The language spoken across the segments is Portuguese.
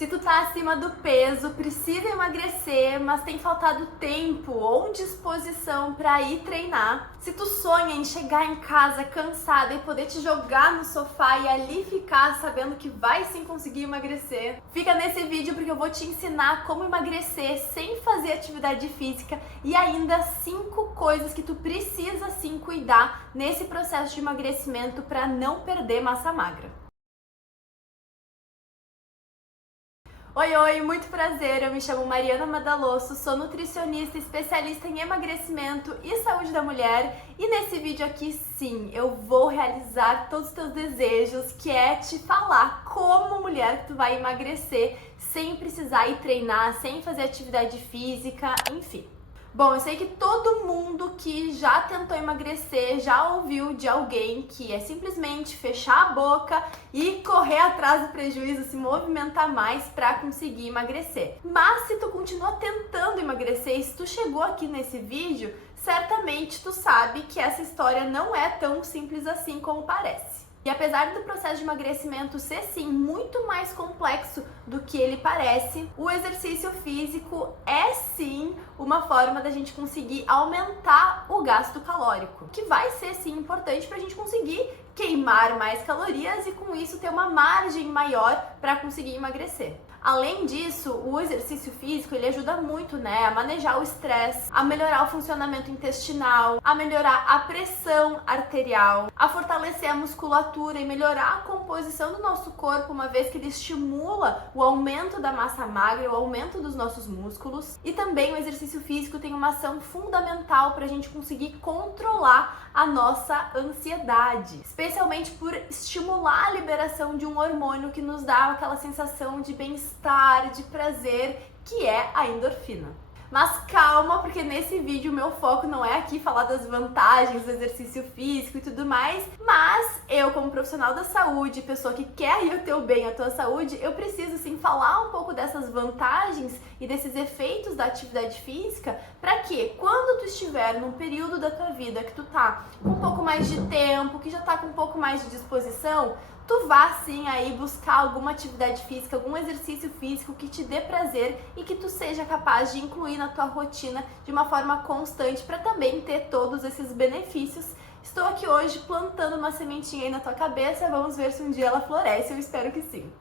Se tu tá acima do peso, precisa emagrecer, mas tem faltado tempo ou disposição para ir treinar. Se tu sonha em chegar em casa cansada e poder te jogar no sofá e ali ficar sabendo que vai sim conseguir emagrecer, fica nesse vídeo porque eu vou te ensinar como emagrecer sem fazer atividade física e ainda 5 coisas que tu precisa sim cuidar nesse processo de emagrecimento para não perder massa magra. Oi, muito prazer, eu me chamo Mariana Madalosso, sou nutricionista especialista em emagrecimento e saúde da mulher e nesse vídeo aqui sim, eu vou realizar todos os teus desejos, que é te falar como mulher que tu vai emagrecer sem precisar ir treinar, sem fazer atividade física, enfim. Bom, eu sei que todo mundo que já tentou emagrecer já ouviu de alguém que é simplesmente fechar a boca e correr atrás do prejuízo, se movimentar mais para conseguir emagrecer. Mas se tu continua tentando emagrecer e se tu chegou aqui nesse vídeo, certamente tu sabe que essa história não é tão simples assim como parece. E apesar do processo de emagrecimento ser sim muito mais complexo do que ele parece, o exercício físico é sim uma forma da gente conseguir aumentar o gasto calórico, que vai ser sim importante para a gente conseguir queimar mais calorias e com isso ter uma margem maior para conseguir emagrecer. Além disso, o exercício físico ele ajuda muito, a manejar o estresse, a melhorar o funcionamento intestinal, a melhorar a pressão arterial, a fortalecer a musculatura e melhorar a composição do nosso corpo, uma vez que ele estimula o aumento da massa magra, o aumento dos nossos músculos. E também o exercício físico tem uma ação fundamental para a gente conseguir controlar a nossa ansiedade, especialmente por estimular a liberação de um hormônio que nos dá aquela sensação de bem-estar, de prazer, que é a endorfina. Mas calma, porque nesse vídeo o meu foco não é aqui falar das vantagens do exercício físico e tudo mais, mas eu, como profissional da saúde, pessoa que quer o teu bem, a tua saúde, eu preciso sim falar um pouco dessas vantagens e desses efeitos da atividade física, para que quando tu estiver num período da tua vida que tu tá com um pouco mais de tempo, que já tá com um pouco mais de disposição, tu vá sim aí buscar alguma atividade física, algum exercício físico que te dê prazer e que tu seja capaz de incluir na tua rotina de uma forma constante para também ter todos esses benefícios. Estou aqui hoje plantando uma sementinha aí na tua cabeça, vamos ver se um dia ela floresce, eu espero que sim.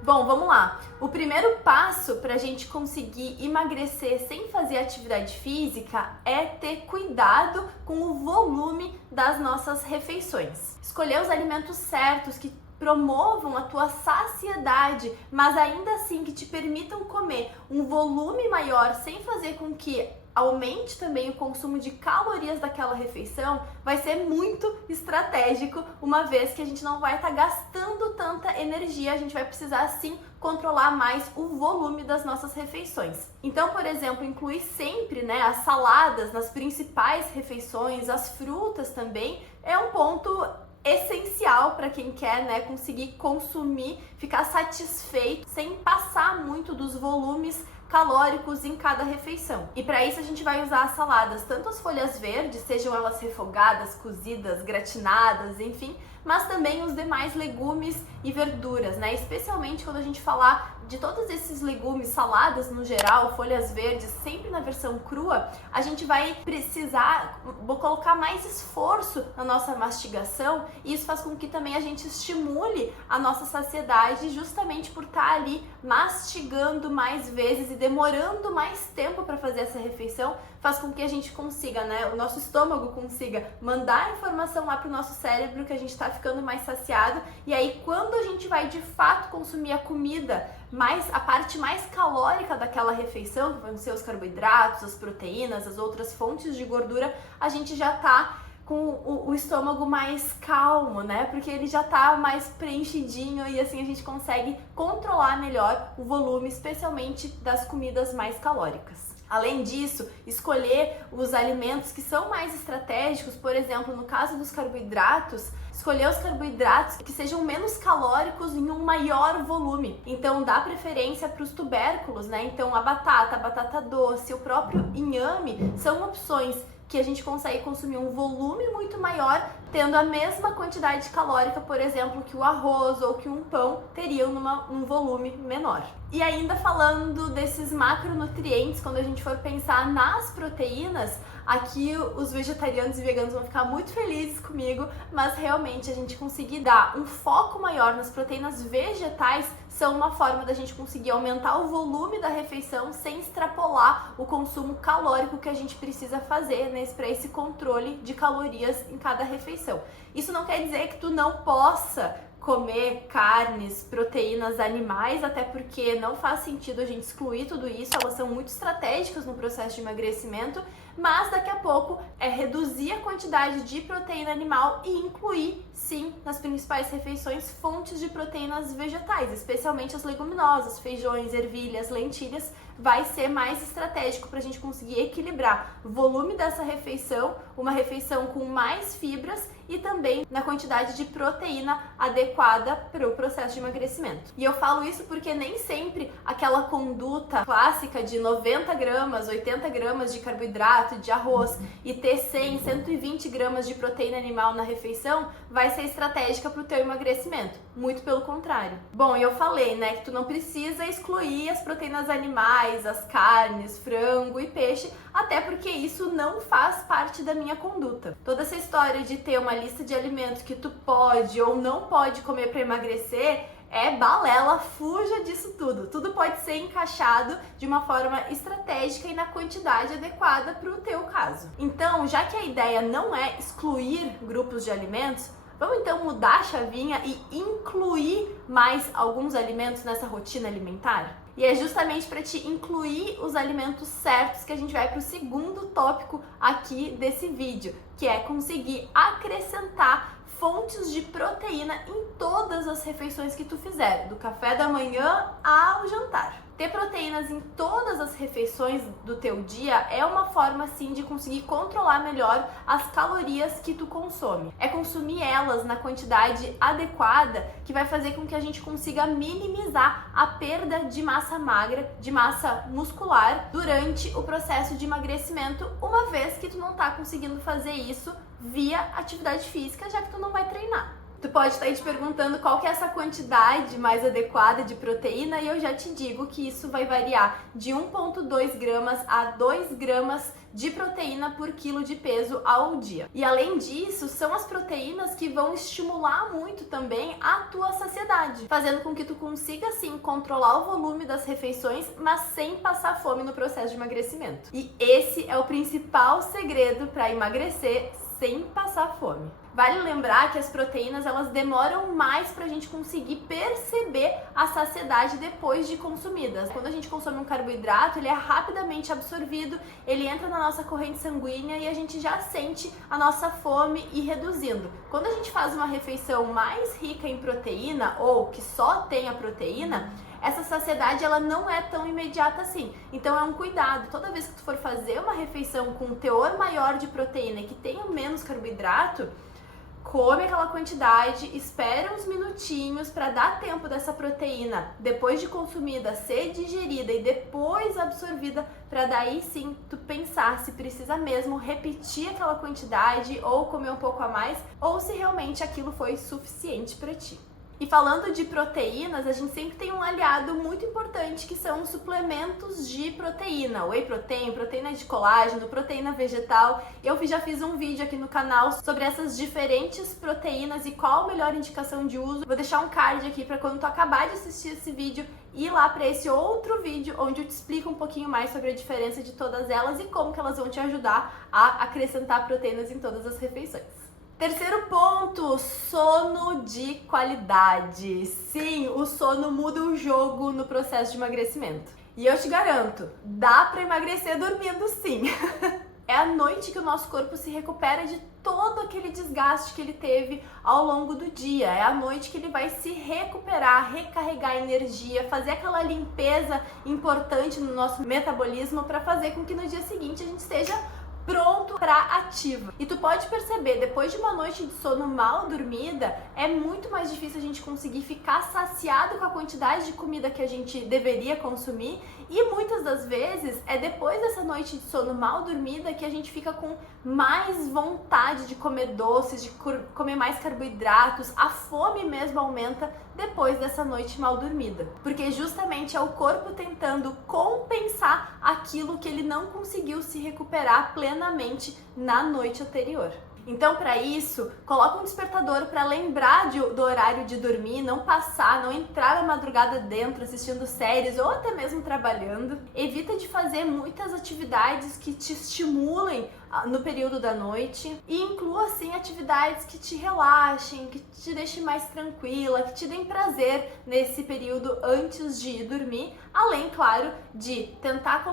Bom, vamos lá. O primeiro passo para a gente conseguir emagrecer sem fazer atividade física é ter cuidado com o volume das nossas refeições. Escolher os alimentos certos que promovam a tua saciedade, mas ainda assim que te permitam comer um volume maior sem fazer com que aumente também o consumo de calorias daquela refeição, vai ser muito estratégico, uma vez que a gente não vai estar gastando tanta energia, a gente vai precisar sim controlar mais o volume das nossas refeições. Então, por exemplo, incluir sempre as saladas nas principais refeições, as frutas também, é um ponto essencial para quem quer conseguir consumir, ficar satisfeito sem passar muito dos volumes calóricos em cada refeição. E para isso a gente vai usar as saladas, tanto as folhas verdes, sejam elas refogadas, cozidas, gratinadas, enfim, mas também os demais legumes e verduras, Especialmente quando a gente falar de todos esses legumes, saladas no geral, folhas verdes, sempre na versão crua, a gente vai precisar colocar mais esforço na nossa mastigação e isso faz com que também a gente estimule a nossa saciedade justamente por estar ali mastigando mais vezes e demorando mais tempo para fazer essa refeição, faz com que a gente consiga, o nosso estômago consiga mandar a informação lá para o nosso cérebro que a gente está ficando mais saciado e aí quando a gente vai de fato consumir a comida, a parte mais calórica daquela refeição, que vão ser os carboidratos, as proteínas, as outras fontes de gordura, a gente já tá com o estômago mais calmo, porque ele já tá mais preenchidinho e assim a gente consegue controlar melhor o volume, especialmente das comidas mais calóricas. Além disso, escolher os alimentos que são mais estratégicos, por exemplo, no caso dos carboidratos, escolher os carboidratos que sejam menos calóricos em um maior volume. Então, dá preferência para os tubérculos, Então, a batata doce, o próprio inhame são opções que a gente consegue consumir um volume muito maior, tendo a mesma quantidade calórica, por exemplo, que o arroz ou que um pão teriam num volume menor. E ainda falando desses macronutrientes, quando a gente for pensar nas proteínas, aqui os vegetarianos e veganos vão ficar muito felizes comigo, mas realmente a gente conseguir dar um foco maior nas proteínas vegetais são uma forma da gente conseguir aumentar o volume da refeição sem extrapolar o consumo calórico que a gente precisa fazer, né, para esse controle de calorias em cada refeição. Isso não quer dizer que tu não possa comer carnes, proteínas animais, até porque não faz sentido a gente excluir tudo isso, elas são muito estratégicas no processo de emagrecimento, mas daqui a pouco é reduzir a quantidade de proteína animal e incluir, sim, nas principais refeições fontes de proteínas vegetais, especialmente as leguminosas, feijões, ervilhas, lentilhas. Vai ser mais estratégico para a gente conseguir equilibrar o volume dessa refeição, uma refeição com mais fibras e também na quantidade de proteína adequada para o processo de emagrecimento. E eu falo isso porque nem sempre aquela conduta clássica de 90 gramas, 80 gramas de carboidrato, de arroz e ter 100, 120 gramas de proteína animal na refeição vai ser estratégica para o teu emagrecimento. Muito pelo contrário. Bom, e eu falei, né, que tu não precisa excluir as proteínas animais, as carnes, frango e peixe, até porque isso não faz parte da minha conduta. Toda essa história de ter uma lista de alimentos que tu pode ou não pode comer para emagrecer é balela, fuja disso tudo. Tudo pode ser encaixado de uma forma estratégica e na quantidade adequada para o teu caso. Então, já que a ideia não é excluir grupos de alimentos, vamos então mudar a chavinha e incluir mais alguns alimentos nessa rotina alimentar? E é justamente para te incluir os alimentos certos que a gente vai para o segundo tópico aqui desse vídeo, que é conseguir acrescentar fontes de proteína em todas as refeições que tu fizer, do café da manhã ao jantar. Ter proteínas em todas as refeições do teu dia é uma forma, sim, de conseguir controlar melhor as calorias que tu consome. É consumir elas na quantidade adequada que vai fazer com que a gente consiga minimizar a perda de massa magra, de massa muscular, durante o processo de emagrecimento, uma vez que tu não tá conseguindo fazer isso via atividade física, já que tu não vai treinar. Tu pode estar aí te perguntando qual que é essa quantidade mais adequada de proteína e eu já te digo que isso vai variar de 1,2 gramas a 2 gramas de proteína por quilo de peso ao dia. E além disso, são as proteínas que vão estimular muito também a tua saciedade, fazendo com que tu consiga sim controlar o volume das refeições, mas sem passar fome no processo de emagrecimento. E esse é o principal segredo para emagrecer sem passar fome. Vale lembrar que as proteínas elas demoram mais para a gente conseguir perceber a saciedade depois de consumidas. Quando a gente consome um carboidrato, ele é rapidamente absorvido, ele entra na nossa corrente sanguínea e a gente já sente a nossa fome ir reduzindo. Quando a gente faz uma refeição mais rica em proteína ou que só tem a proteína, essa saciedade ela não é tão imediata assim. Então é um cuidado. Toda vez que tu for fazer uma refeição com um teor maior de proteína e que tenha menos carboidrato, come aquela quantidade, espera uns minutinhos para dar tempo dessa proteína, depois de consumida, ser digerida e depois absorvida, para daí sim tu pensar se precisa mesmo repetir aquela quantidade ou comer um pouco a mais, ou se realmente aquilo foi suficiente para ti. E falando de proteínas, a gente sempre tem um aliado muito importante que são os suplementos de proteína, whey protein, proteína de colágeno, proteína vegetal. Eu já fiz um vídeo aqui no canal sobre essas diferentes proteínas e qual a melhor indicação de uso. Vou deixar um card aqui para quando tu acabar de assistir esse vídeo, ir lá para esse outro vídeo onde eu te explico um pouquinho mais sobre a diferença de todas elas e como que elas vão te ajudar a acrescentar proteínas em todas as refeições. Terceiro ponto, sono de qualidade. Sim, o sono muda o jogo no processo de emagrecimento. E eu te garanto, dá pra emagrecer dormindo sim. É a noite que o nosso corpo se recupera de todo aquele desgaste que ele teve ao longo do dia. É a noite que ele vai se recuperar, recarregar energia, fazer aquela limpeza importante no nosso metabolismo para fazer com que no dia seguinte a gente esteja pronto pra ativa. E tu pode perceber, depois de uma noite de sono mal dormida, é muito mais difícil a gente conseguir ficar saciado com a quantidade de comida que a gente deveria consumir, e muitas das vezes é depois dessa noite de sono mal dormida que a gente fica com mais vontade de comer doces, de comer mais carboidratos, a fome mesmo aumenta depois dessa noite mal dormida, porque justamente é o corpo tentando compensar aquilo que ele não conseguiu se recuperar plenamente na noite anterior. Então, para isso, coloca um despertador para lembrar do horário de dormir, não passar, não entrar na madrugada dentro assistindo séries ou até mesmo trabalhando. Evita de fazer muitas atividades que te estimulem no período da noite e inclua assim atividades que te relaxem, que te deixem mais tranquila, que te deem prazer nesse período antes de ir dormir, além, claro, de tentar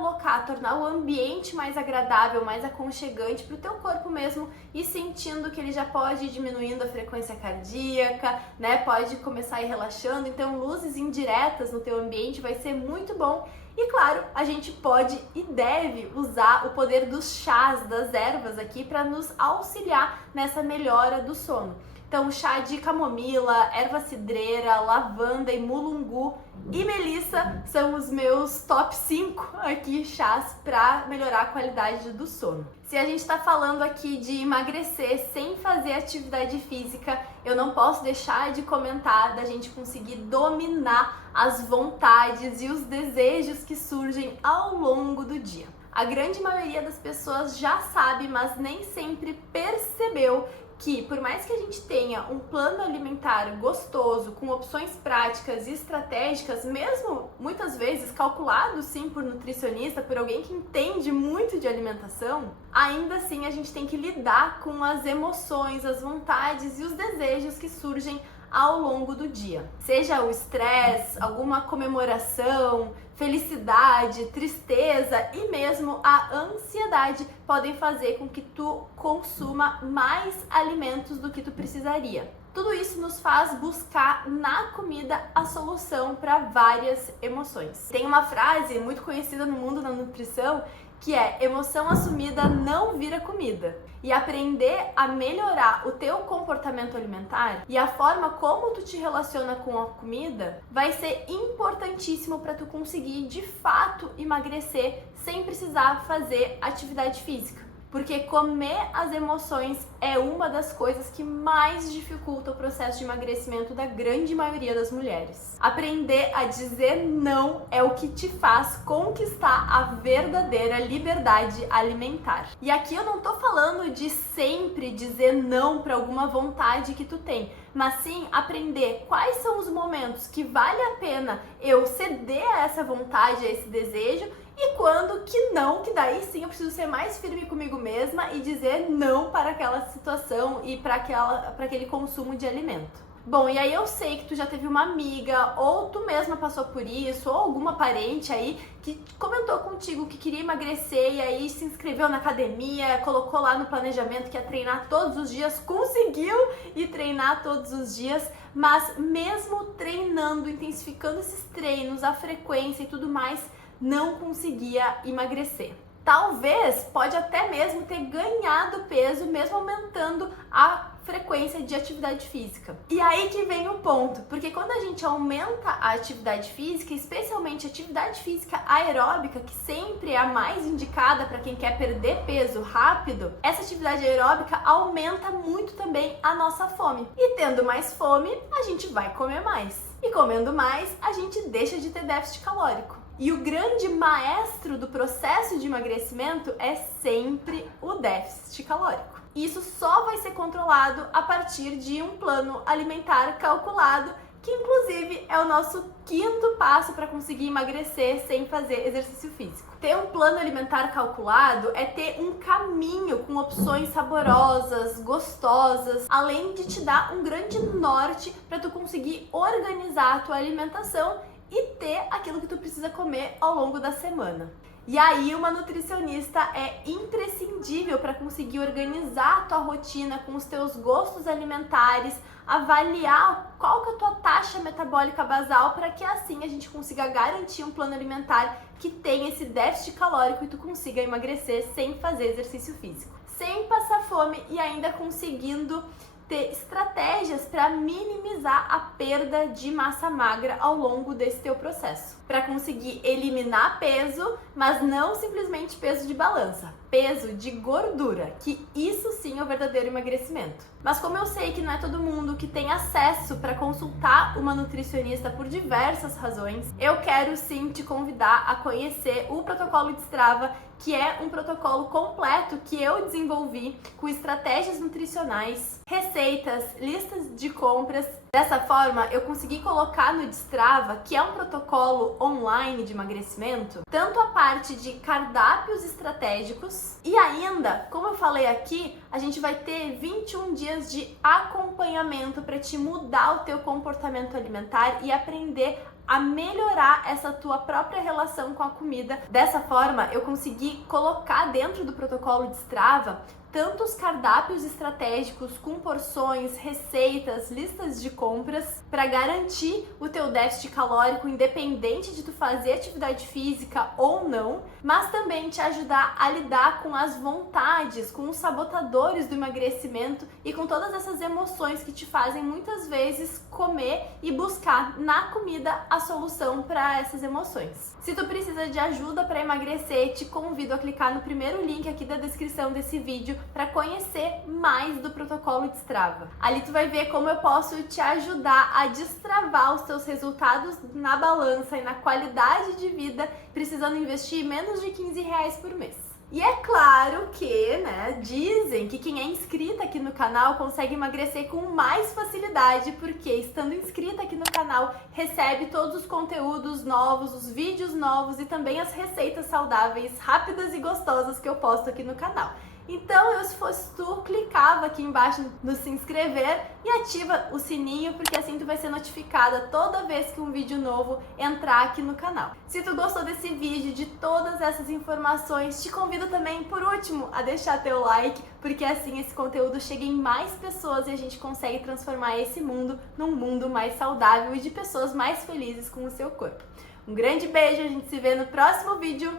tornar o ambiente mais agradável, mais aconchegante para o teu corpo mesmo e sentindo que ele já pode ir diminuindo a frequência cardíaca, né? Pode começar a ir relaxando, então luzes indiretas no teu ambiente vai ser muito bom. E claro, a gente pode e deve usar o poder dos chás, das ervas aqui para nos auxiliar nessa melhora do sono. Então, chá de camomila, erva cidreira, lavanda e mulungu e melissa são os meus top 5 aqui chás para melhorar a qualidade do sono. Se a gente está falando aqui de emagrecer sem fazer atividade física, eu não posso deixar de comentar da gente conseguir dominar as vontades e os desejos que surgem ao longo do dia. A grande maioria das pessoas já sabe, mas nem sempre percebeu que por mais que a gente tenha um plano alimentar gostoso, com opções práticas e estratégicas, mesmo muitas vezes calculado sim por nutricionista, por alguém que entende muito de alimentação, ainda assim a gente tem que lidar com as emoções, as vontades e os desejos que surgem ao longo do dia. Seja o estresse, alguma comemoração, felicidade, tristeza e mesmo a ansiedade podem fazer com que tu consuma mais alimentos do que tu precisaria. Tudo isso nos faz buscar na comida a solução para várias emoções. Tem uma frase muito conhecida no mundo da nutrição que é: emoção assumida não vira comida. E aprender a melhorar o teu comportamento alimentar e a forma como tu te relaciona com a comida vai ser importantíssimo para tu conseguir de fato emagrecer sem precisar fazer atividade física. Porque comer as emoções é uma das coisas que mais dificulta o processo de emagrecimento da grande maioria das mulheres. Aprender a dizer não é o que te faz conquistar a verdadeira liberdade alimentar. E aqui eu não tô falando de sempre dizer não para alguma vontade que tu tem, mas sim aprender quais são os momentos que vale a pena eu ceder a essa vontade, a esse desejo, e quando que não, que daí sim eu preciso ser mais firme comigo mesma e dizer não para aquela situação e para aquele consumo de alimento. Bom, e aí eu sei que tu já teve uma amiga, ou tu mesma passou por isso, ou alguma parente aí que comentou contigo que queria emagrecer e aí se inscreveu na academia, colocou lá no planejamento que ia treinar todos os dias, conseguiu ir treinar todos os dias, mas mesmo treinando, intensificando esses treinos, a frequência e tudo mais, não conseguia emagrecer. Talvez pode até mesmo ter ganhado peso, mesmo aumentando a frequência de atividade física. E aí que vem o ponto, porque quando a gente aumenta a atividade física, especialmente a atividade física aeróbica, que sempre é a mais indicada para quem quer perder peso rápido, essa atividade aeróbica aumenta muito também a nossa fome. E tendo mais fome, a gente vai comer mais. E comendo mais, a gente deixa de ter déficit calórico. E o grande maestro do processo de emagrecimento é sempre o déficit calórico. Isso só vai ser controlado a partir de um plano alimentar calculado, que inclusive é o nosso quinto passo para conseguir emagrecer sem fazer exercício físico. Ter um plano alimentar calculado é ter um caminho com opções saborosas, gostosas, além de te dar um grande norte para tu conseguir organizar a tua alimentação e ter aquilo que tu precisa comer ao longo da semana. E aí uma nutricionista é imprescindível para conseguir organizar a tua rotina com os teus gostos alimentares, avaliar qual que é a tua taxa metabólica basal para que assim a gente consiga garantir um plano alimentar que tenha esse déficit calórico e tu consiga emagrecer sem fazer exercício físico, sem passar fome e ainda conseguindo ter estratégias para minimizar a perda de massa magra ao longo desse teu processo, para conseguir eliminar peso, mas não simplesmente peso de balança, peso de gordura, que isso sim é o verdadeiro emagrecimento. Mas como eu sei que não é todo mundo que tem acesso para consultar uma nutricionista por diversas razões, eu quero sim te convidar a conhecer o protocolo de Strava, que é um protocolo completo que eu desenvolvi com estratégias nutricionais, receitas, listas de compras. Dessa forma, eu consegui colocar no Strava, que é um protocolo online de emagrecimento, tanto a parte de cardápios estratégicos e ainda, como eu falei aqui, a gente vai ter 21 dias de acompanhamento para te mudar o teu comportamento alimentar e aprender a melhorar essa tua própria relação com a comida. Dessa forma, eu consegui colocar dentro do protocolo de Strava tanto os cardápios estratégicos com porções, receitas, listas de compras para garantir o teu déficit calórico independente de tu fazer atividade física ou não, mas também te ajudar a lidar com as vontades, com os sabotadores do emagrecimento e com todas essas emoções que te fazem muitas vezes comer e buscar na comida a solução para essas emoções. Se tu precisa de ajuda para emagrecer, te convido a clicar no primeiro link aqui da descrição desse vídeo para conhecer mais do protocolo de Strava. Ali tu vai ver como eu posso te ajudar a destravar os teus resultados na balança e na qualidade de vida, precisando investir menos de R$15 por mês. E é claro que, dizem que quem é inscrita aqui no canal consegue emagrecer com mais facilidade, porque estando inscrita aqui no canal, recebe todos os conteúdos novos, os vídeos novos e também as receitas saudáveis, rápidas e gostosas que eu posto aqui no canal. Então, se fosse tu, clicava aqui embaixo no se inscrever e ativa o sininho, porque assim tu vai ser notificada toda vez que um vídeo novo entrar aqui no canal. Se tu gostou desse vídeo, de todas essas informações, te convido também, por último, a deixar teu like, porque assim esse conteúdo chega em mais pessoas e a gente consegue transformar esse mundo num mundo mais saudável e de pessoas mais felizes com o seu corpo. Um grande beijo, a gente se vê no próximo vídeo.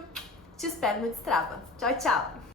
Te espero no Strava. Tchau, tchau!